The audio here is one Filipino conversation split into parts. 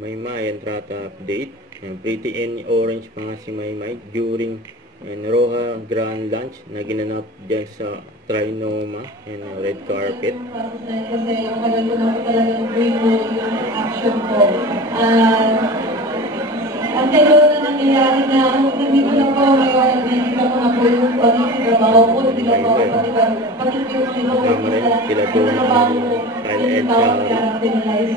Maymay entrata update. Pretty in orange pa nga si Maymay during Roja Grand Lunch na ginanap dyan sa Trinoma and red carpet. Kasi ang tagal ko na po talaga bring yung action ko. Ang tagal na nangyayari na nandito na po ngayon, nandito ko na po yung trabaho ko, nandito ko pati yung trabaho ko.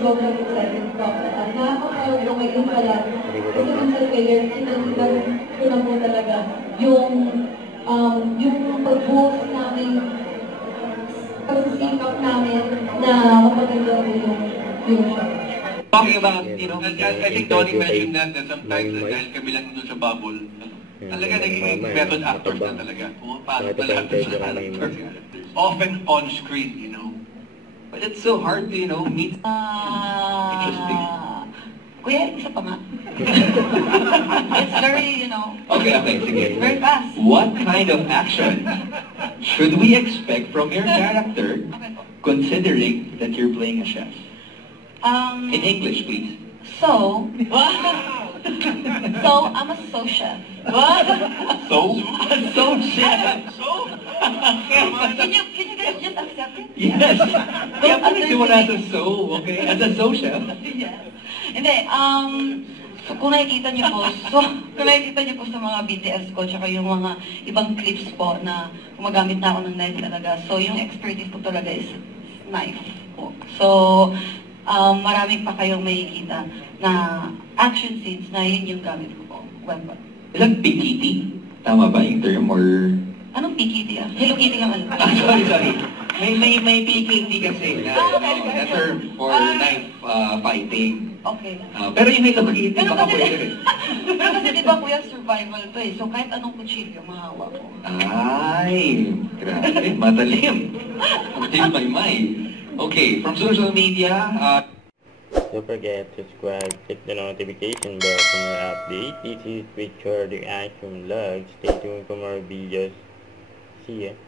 Sobrang excited po. At nakakapagod ko ngayon pala. Kasi minsan kayo, sinandag ko na po talaga yung pag-post namin, pagsisikap namin na mapaganda yung show. Talking about, I think Donnie mentioned that sometimes dahil kami lang doon sa bubble, talaga naging method actors na talaga. Pumapasok na lahat sa character. Often on screen, But it's so hard to, meet. Interesting. Kuya, isa pa nga. It's very, Okay, sige. It's very fast. What kind of action should we expect from your character, considering that you're playing a chef? In English, please. So, I'm a sous chef. What? So? So chef? So? Can you guys just accept it? Yes. Kaya pa nagsimula sa so, okay? As a sous chef? Yes. Hindi, so kung nakikita niyo po sa mga BTS ko, tsaka yung mga ibang clips po na gumagamit na ako ng knife talaga. So, yung expertise ko talaga is knife po. So, marami pa kayong makikita na action scenes na yun yung gamit ko po. Weapon. Is that PKT? Tama ba yung term or... Anong PKT ah? Hello Kitty lang alam. Sorry. May PKT kasi na term for knife fighting. Okay. Pero yung Hello Kitty, baka pwede rin. Pero kasi di ba kuya, survival to eh. So kahit anong kutsilyo, mahawa ko. Ay, grabe, matalim. Until my mind. Okay, from social media, Don't forget to subscribe, click the notification bell for more updates. This is Richard the Action Vlog. Stay tuned for more videos. See ya.